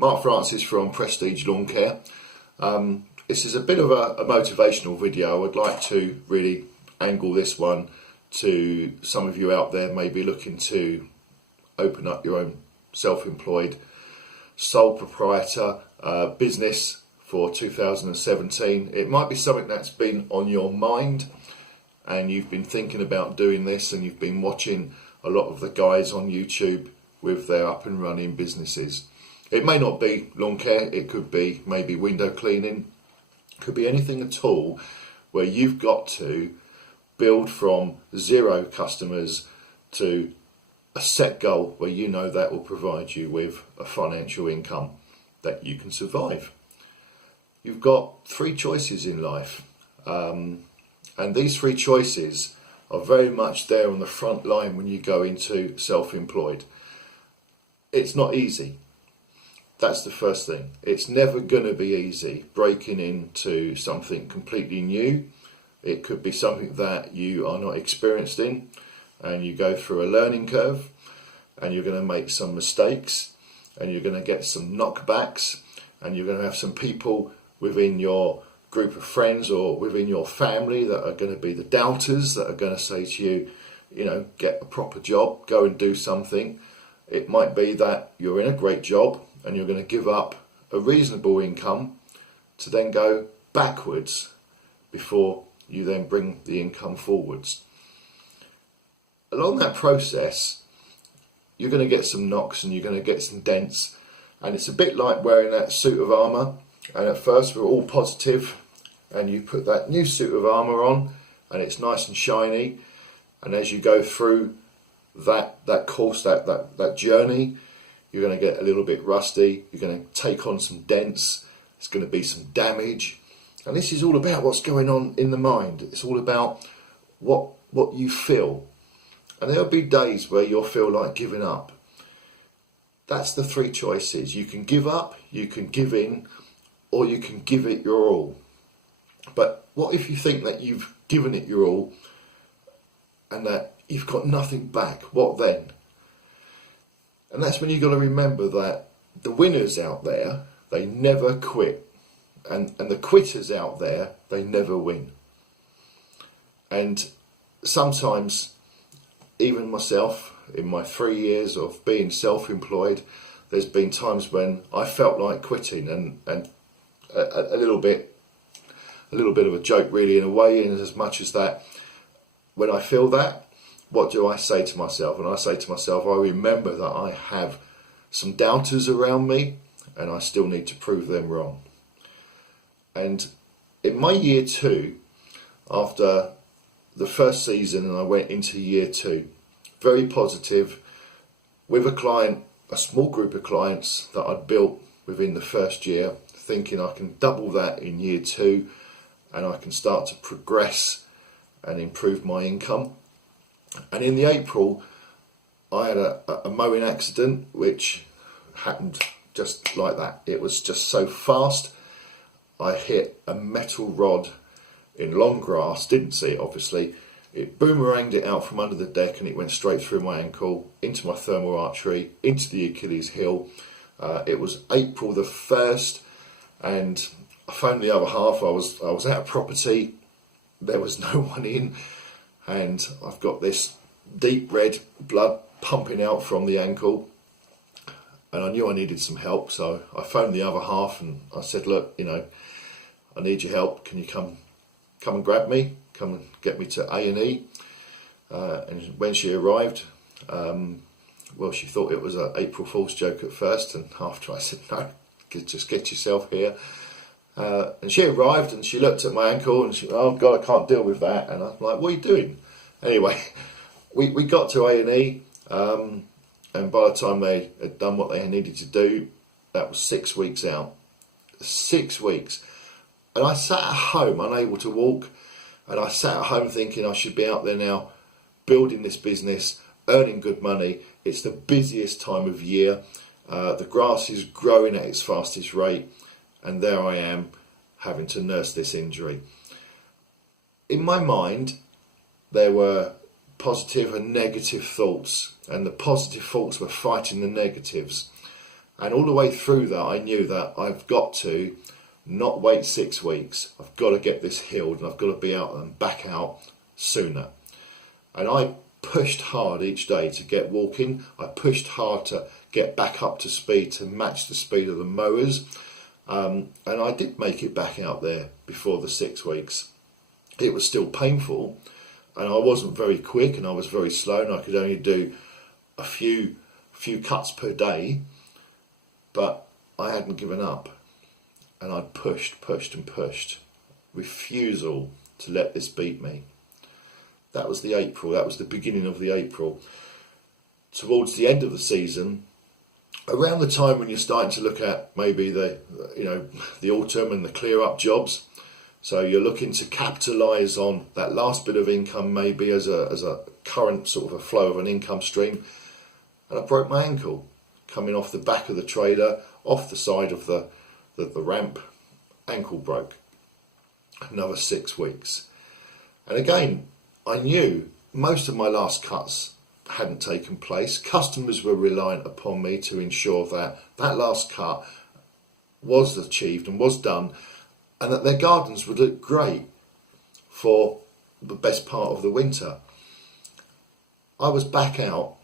Mark Francis from Prestige Lawn Care. This is a bit of a motivational video. I would like to really angle this one to some of you out there maybe looking to open up your own self-employed sole proprietor business for 2017. It might be something that's been on your mind and you've been thinking about doing this, and you've been watching a lot of the guys on YouTube with their up and running businesses. It may not be lawn care, it could be maybe window cleaning, could be anything at all where you've got to build from 0 customers to a set goal where you know that will provide you with a financial income that you can survive. You've got 3 choices in life, and these 3 choices are very much there on the front line when you go into self-employed. It's not easy. That's the first thing. It's never going to be easy breaking into something completely new. It could be something that you are not experienced in, and you go through a learning curve, and you're going to make some mistakes, and you're going to get some knockbacks, and you're going to have some people within your group of friends or within your family that are going to be the doubters, that are going to say to you, you know, get a proper job, go and do something. It might be that you're in a great job and you're going to give up a reasonable income to then go backwards before you then bring the income forwards. Along that process, you're going to get some knocks and you're going to get some dents, and it's a bit like wearing that suit of armour. And at first we're all positive, and you put that new suit of armour on and it's nice and shiny, and as you go through that course, that journey, you're going to get a little bit rusty, you're going to take on some dents, there's going to be some damage. And this is all about what's going on in the mind. It's all about what you feel. And there'll be days where you'll feel like giving up. That's the 3 choices. You can give up, you can give in, or you can give it your all. But what if you think that you've given it your all and that you've got nothing back? What then? And that's when you've got to remember that the winners out there, they never quit. And the quitters out there, they never win. And sometimes, even myself, in my 3 years of being self-employed, there's been times when I felt like quitting, and a little bit of a joke really in a way, in as much as that when I feel that, what do I say to myself? And I say to myself, I remember that I have some doubters around me and I still need to prove them wrong. And in my year 2, after the first season, and I went into year 2, very positive, with a client, a small group of clients that I'd built within the first year, thinking I can double that in year 2 and I can start to progress and improve my income. And in the April, I had a mowing accident which happened just like that. It was just so fast. I hit a metal rod in long grass, didn't see it obviously. It boomeranged it out from under the deck and it went straight through my ankle, into my femoral artery, into the Achilles heel. It was April the 1st, and I phoned the other half. I was at a property, there was no one in, and I've got this deep red blood pumping out from the ankle, and I knew I needed some help, so I phoned the other half and I said, look, you know, I need your help, can you come and grab me, come and get me to A&E? And when she arrived, well, she thought it was an April Fool's joke at first, and after I said, no, just get yourself here. And she arrived and she looked at my ankle and she, oh God, I can't deal with that. And I'm like, what are you doing? Anyway, we got to A&E, and by the time they had done what they needed to do, that was 6 weeks out. 6 weeks. And I sat at home, unable to walk, and I sat at home thinking I should be out there now, building this business, earning good money. It's the busiest time of year. The grass is growing at its fastest rate, and there I am having to nurse this injury. In my mind, there were positive and negative thoughts, and the positive thoughts were fighting the negatives. And all the way through that, I knew that I've got to not wait 6 weeks. I've got to get this healed, and I've got to be out and back out sooner. And I pushed hard each day to get walking. I pushed hard to get back up to speed, to match the speed of the mowers. And I did make it back out there before the 6 weeks. It was still painful, and I wasn't very quick, and I was very slow, and I could only do a few cuts per day. But I hadn't given up, and I'd pushed and pushed. Refusal to let this beat me. That was the April. That was the beginning of the April. Towards the end of the season, around the time when you're starting to look at maybe the autumn and the clear up jobs, so you're looking to capitalise on that last bit of income, maybe as a current sort of a flow of an income stream, and I broke my ankle coming off the back of the trailer, off the side of the ramp. Ankle broke. Another 6 weeks, and again, I knew most of my last cuts hadn't taken place. Customers were reliant upon me to ensure that that last cut was achieved and was done, and that their gardens would look great for the best part of the winter. I was back out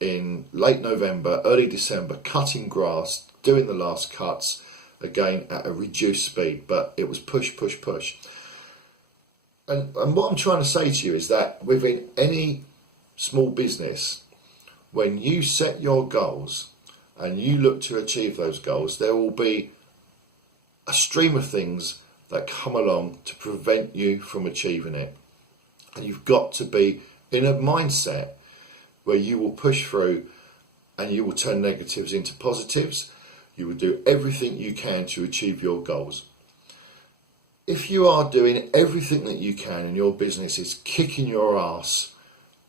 in late November, early December, cutting grass, doing the last cuts, again at a reduced speed, but it was push. And what I'm trying to say to you is that within any small business, when you set your goals and you look to achieve those goals, there will be a stream of things that come along to prevent you from achieving it. And you've got to be in a mindset where you will push through and you will turn negatives into positives. You will do everything you can to achieve your goals. If you are doing everything that you can and your business is kicking your ass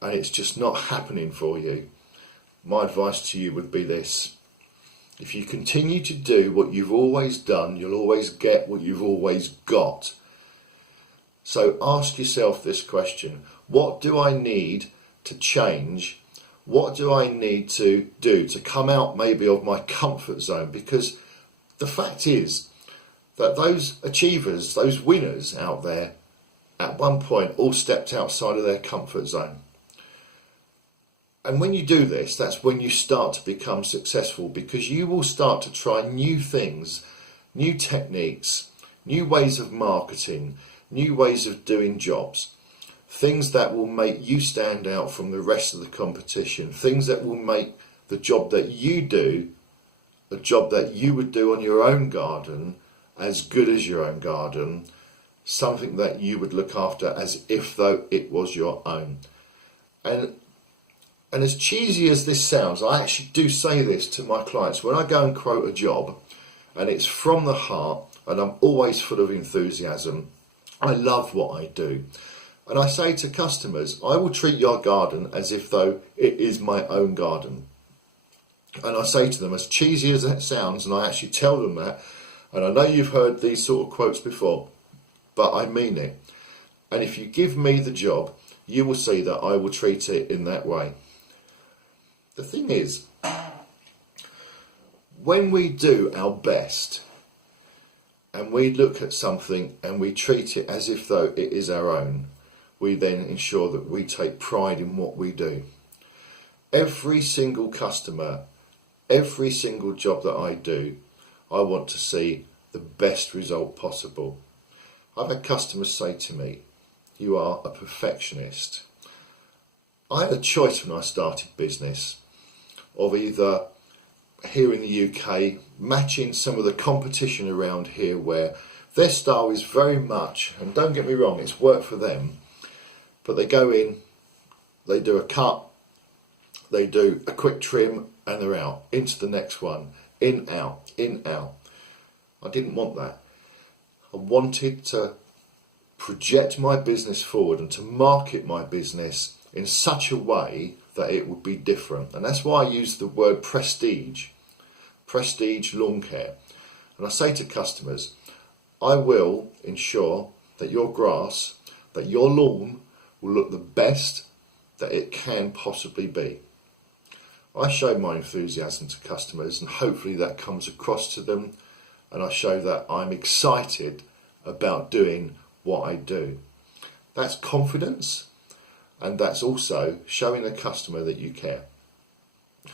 and it's just not happening for you, my advice to you would be this: if you continue to do what you've always done, you'll always get what you've always got. So ask yourself this question: what do I need to change? What do I need to do to come out maybe of my comfort zone? Because the fact is that those achievers, those winners out there, at one point all stepped outside of their comfort zone. And when you do this, that's when you start to become successful, because you will start to try new things, new techniques, new ways of marketing, new ways of doing jobs, things that will make you stand out from the rest of the competition, things that will make the job that you do, a job that you would do on your own garden, as good as your own garden, something that you would look after as if though it was your own. And as cheesy as this sounds, I actually do say this to my clients when I go and quote a job, and it's from the heart, and I'm always full of enthusiasm. I love what I do. And I say to customers, I will treat your garden as if though it is my own garden. And I say to them, as cheesy as that sounds, and I actually tell them that, and I know you've heard these sort of quotes before, but I mean it. And if you give me the job, you will see that I will treat it in that way. The thing is, when we do our best and we look at something and we treat it as if though it is our own, we then ensure that we take pride in what we do. Every single customer, every single job that I do, I want to see the best result possible. I've had customers say to me, "You are a perfectionist." I had a choice when I started business of either here in the UK matching some of the competition around here where their style is very much, and don't get me wrong, it's worked for them, but they go in, they do a cut, they do a quick trim, and they're out, into the next one, in, out, in, out. I didn't want that. I wanted to project my business forward and to market my business in such a way that it would be different. And that's why I use the word prestige lawn care. And I say to customers, I will ensure that your grass, that your lawn will look the best that it can possibly be. I show my enthusiasm to customers, and hopefully that comes across to them, and I show that I'm excited about doing what I do. That's confidence, and that's also showing the customer that you care.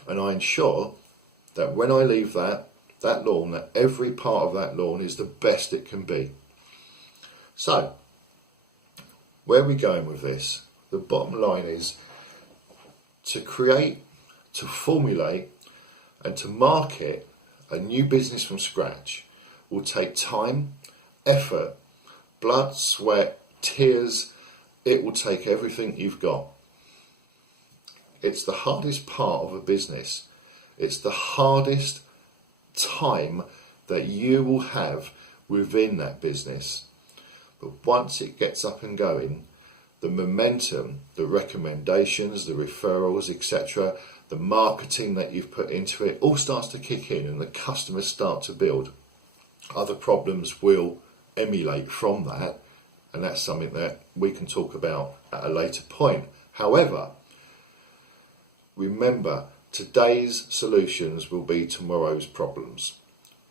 And I ensure that when I leave that lawn, that every part of that lawn is the best it can be. So, where are we going with this? The bottom line is to create, to formulate, and to market a new business from scratch will take time, effort, blood, sweat, tears. It will take everything you've got. It's the hardest part of a business. It's the hardest time that you will have within that business. But once it gets up and going, the momentum, the recommendations, the referrals, etc., the marketing that you've put into it all starts to kick in, and the customers start to build. Other problems will emulate from that, and that's something that we can talk about at a later point. However, remember, today's solutions will be tomorrow's problems,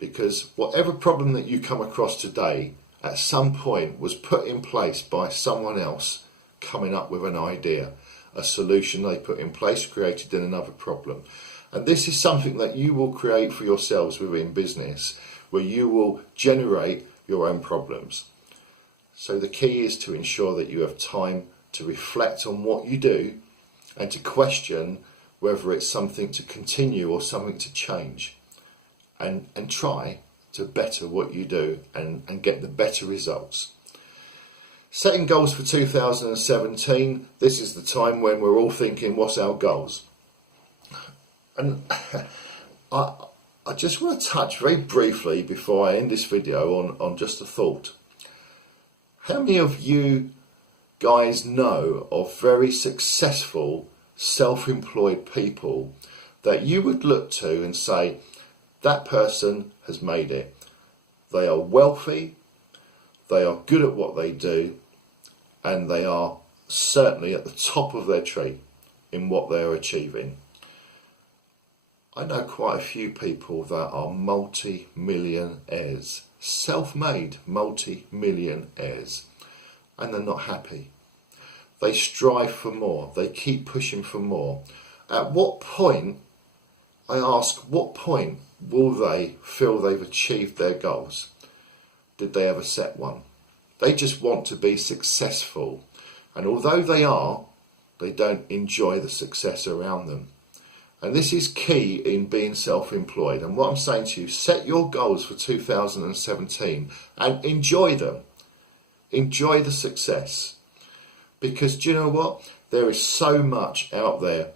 because whatever problem that you come across today at some point was put in place by someone else coming up with an idea, a solution they put in place, created in another problem. And this is something that you will create for yourselves within business, where you will generate your own problems. So the key is to ensure that you have time to reflect on what you do and to question whether it's something to continue or something to change, and try to better what you do and get the better results. Setting goals for 2017, this is the time when we're all thinking, what's our goals? And I just want to touch very briefly before I end this video on just a thought. How many of you guys know of very successful self-employed people that you would look to and say, that person has made it? They are wealthy, they are good at what they do, and they are certainly at the top of their tree in what they are achieving. I know quite a few people that are multi-millionaires, self-made multi-millionaires, and they're not happy. They strive for more, they keep pushing for more. At what point, I ask, what point will they feel they've achieved their goals? Did they ever set one? They just want to be successful, and although they are, they don't enjoy the success around them. And this is key in being self-employed. And what I'm saying to you, set your goals for 2017 and enjoy them. Enjoy the success. Because do you know what? There is so much out there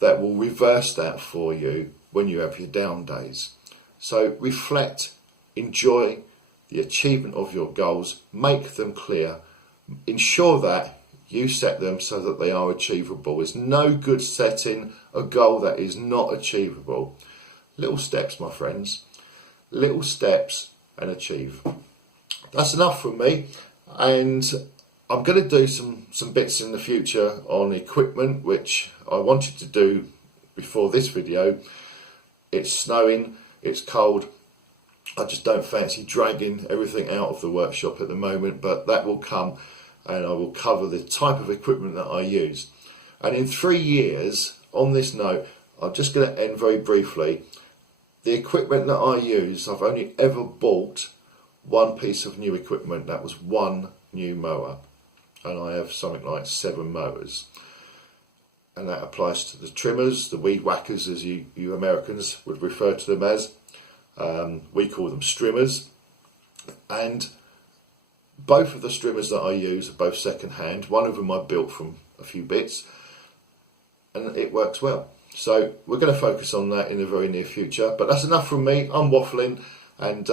that will reverse that for you when you have your down days. So reflect, enjoy the achievement of your goals, make them clear, ensure that you set them so that they are achievable. There's no good setting a goal that is not achievable. Little steps, my friends. Little steps and achieve. That's enough from me. And I'm going to do some bits in the future on equipment, which I wanted to do before this video. It's snowing, it's cold. I just don't fancy dragging everything out of the workshop at the moment, but that will come, and I will cover the type of equipment that I use. And in 3 years, on this note, I'm just going to end very briefly. The equipment that I use, I've only ever bought one piece of new equipment. That was one new mower. And I have something like 7 mowers. And that applies to the trimmers, the weed whackers, as you Americans would refer to them as. We call them strimmers. And both of the strimmers that I use are both second hand. One of them I built from a few bits, and it works well. So we're going to focus on that in the very near future. But that's enough from me. I'm waffling, and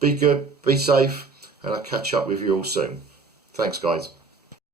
be good, be safe, and I'll catch up with you all soon. Thanks, guys.